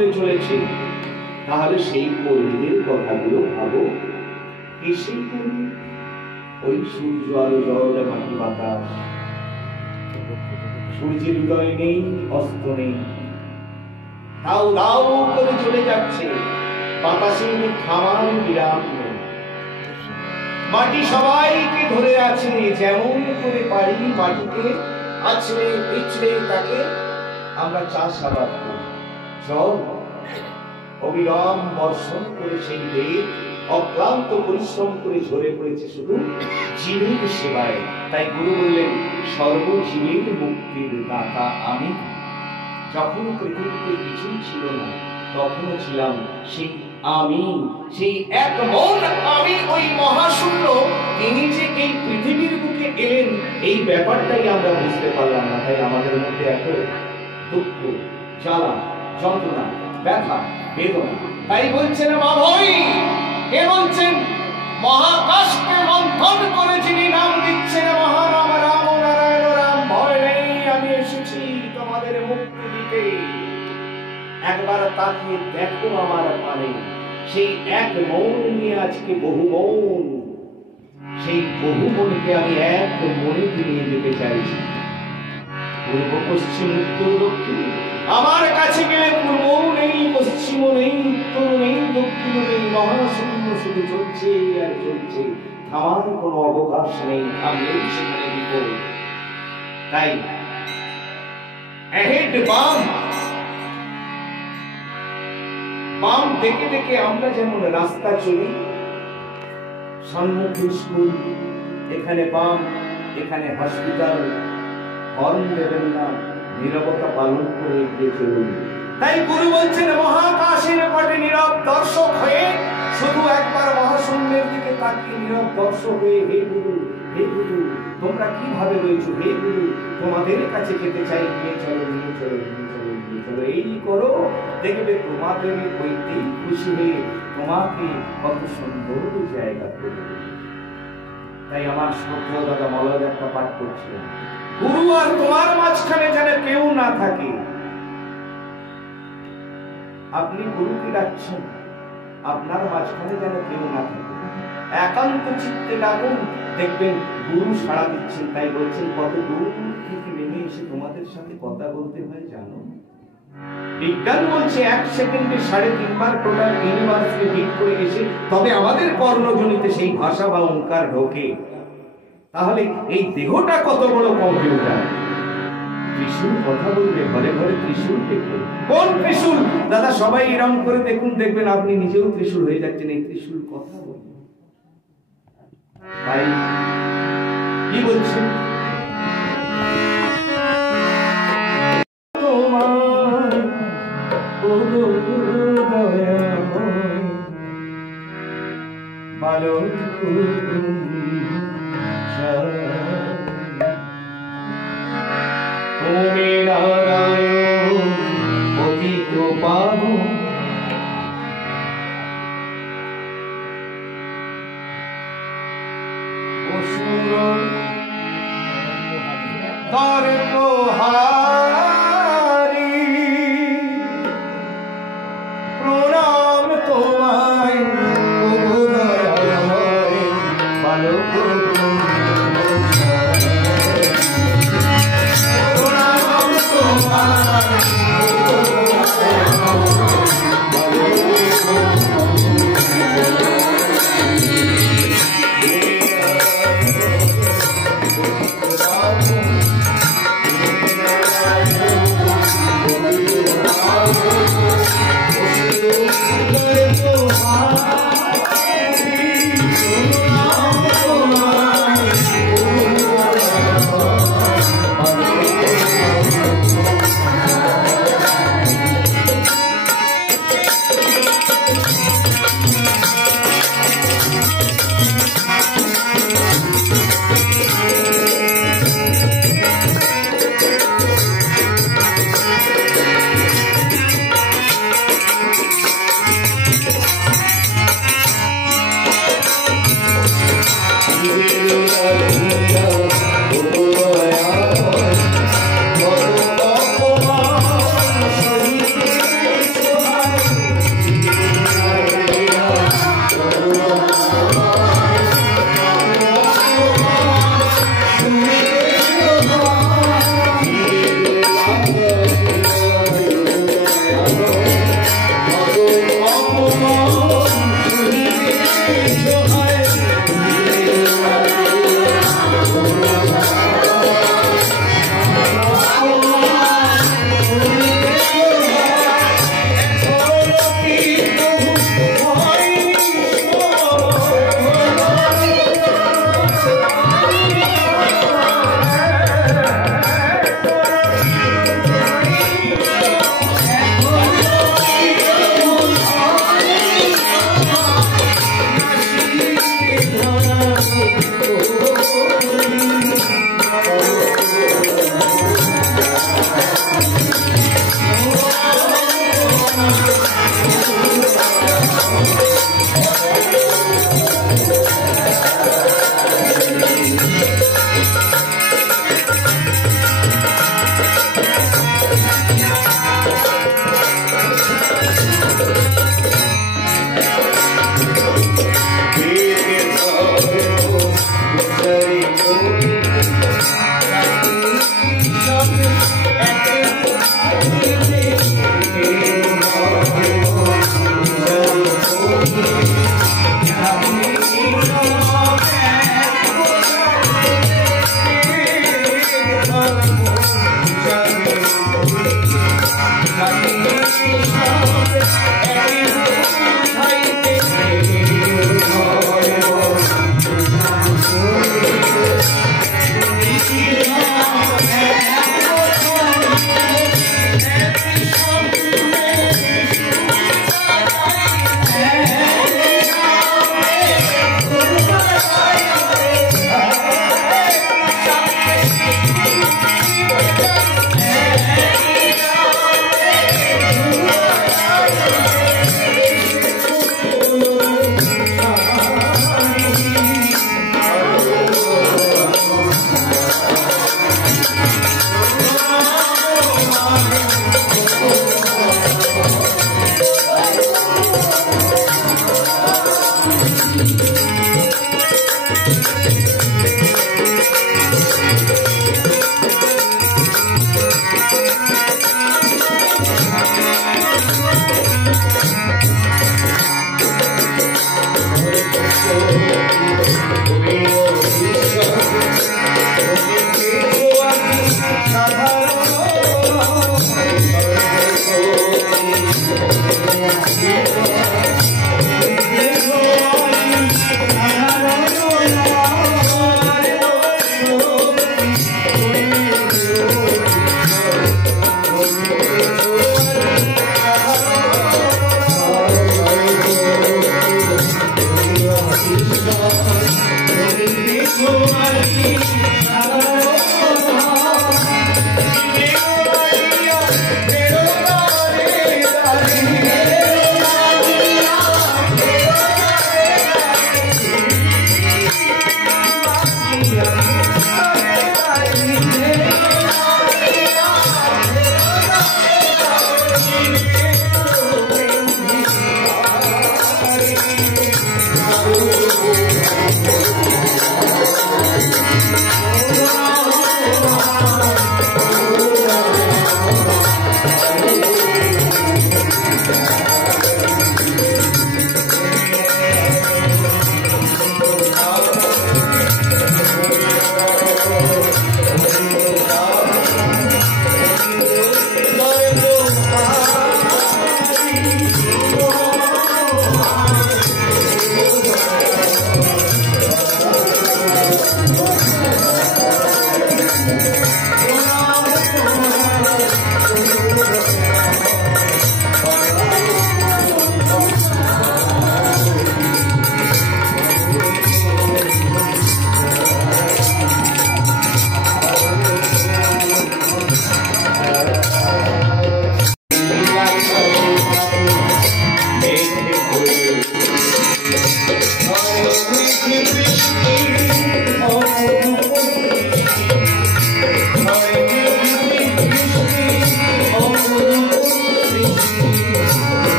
করে চলেছে, তাহলে সেই পল্লীদের কথাগুলো ভাবো। এসে ওই সূর্য আলো জল মাটি বাতাস, সূর্যের উদয় নেই, অস্ত নেই, দাউ দাউ করে চলে যাচ্ছে, বাতাসের থামার বিরাম নেই। মাটি সবাইকে ধরে আছে, যেমন করে পারি মাটিকে আছড়ে পিছড়ে তাকে আমরা চাষাবাদ করি। জল অবিরাম বর্ষণ করে সেই দেব অক্লান্ত পরিশ্রম করে ঝরে পড়েছে শুধু জীবের সেবায়। তাই গুরু বললেন, সর্বজীবের মুক্তির দাতা আমি। যখন পৃথিবীতে কিছুই ছিল না, তখনও ছিলাম সেই আমি, সেই এক মন আমি, ওই মহাশূন্য। তিনি যে এই পৃথিবীর বুকে এলেন, এই ব্যাপারটাই আমরা বুঝতে পারলাম না। তাই আমাদের মধ্যে এত দুঃখ, জ্বালা, যন্ত্রণা, ব্যথা, বেদনা। তাই বলছেন মাভৈ, কে বলছেন? মহাকাশকে মন্থন করে যিনি নাম দিচ্ছেন মহারাম রাম নারায়ণ রাম। ভয় নেই, আমি এসেছি তোমাদের মুক্তি দিতে। একবার তাকিয়ে দেখো আমার পানে, সেই এক মন নিয়ে আজকে বহু মন, সেই বহু মনকে আমি এক মনে নিয়ে যেতে চাইছি। পূর্ব পশ্চিম উত্তর দক্ষিণ, আমার কাছে গেলে পূর্বও নেই, পশ্চিমও নেই, উত্তর নেই, দক্ষিণ নেই, মহাশূন্য শুধু চলছে আর চলছে, থামার কোনো অবকাশ নেই, থামলেই সেখানে বিপদ। তাই ahead বাম, বাম দেখে দেখে আমরা যেমন রাস্তা চলি, সম্মুখে স্কুল, এখানে বাম, এখানে হসপিটাল, হর্ন দেবেন না, নীরবতা পালন করে এগিয়ে চলুন। তাই গুরু বলছেন, মহাকাশের পটে নীরব দর্শক হয়ে শুধু একবার মহাশূন্যের দিকে তাকিয়ে নীরব দর্শক হয়ে, হে গুরু, হে গুরু, তোমরা কিভাবে রয়েছো? হে গুরু, তোমাদের কাছে যেতে চাই, নিয়ে চলো, নিয়ে চলো, নিয়ে চলো, নিয়ে চলো, এই করো, দেখবে তোমাদের ওইতেই খুশি হয়ে তোমাকে কত সুন্দর জায়গা করে। তাই আমার শ্রদ্ধেয় দাদা মলয় একটা পাঠ করছিলেন, গুরু আর তোমার মাঝখানে যেন কেউ না থাকে। আপনি গুরুকে ডাকছেন, আপনার মাঝখানে যেন কেউ না থাকে, একান্ত চিত্তে ডাকুন, দেখবেন গুরু সাড়া দিচ্ছেন। তাই বলছেন, কত দূর থেকে নেমে এসে তোমাদের সাথে কথা বলতে হয় জানো? বিজ্ঞান বলছে 1 সেকেন্ডে 3.5 বার টোটাল ইউনিভার্সকে হিট করে এসে তবে আমাদের কর্ণজনিতে সেই ভাষা বা ওঙ্কার ঢোকে। তাহলে এই দেহটা কত বড় কম্পিউটার। ত্রিশূল কথা বলবে, ঘরে ঘরে ত্রিশূল দেখবে। কোন ত্রিশূল? দাদা সবাই এরকম করে দেখুন, দেখবেন আপনি নিজেও ত্রিশূল হয়ে যাচ্ছেন। এই ত্রিশূল কথা বলবে। তাই কি বলছেন? তুমি নারায়ণ অতি কৃপালু, অসুর তর্কহারি, প্রণাম তোমায় দয়াময় বালক।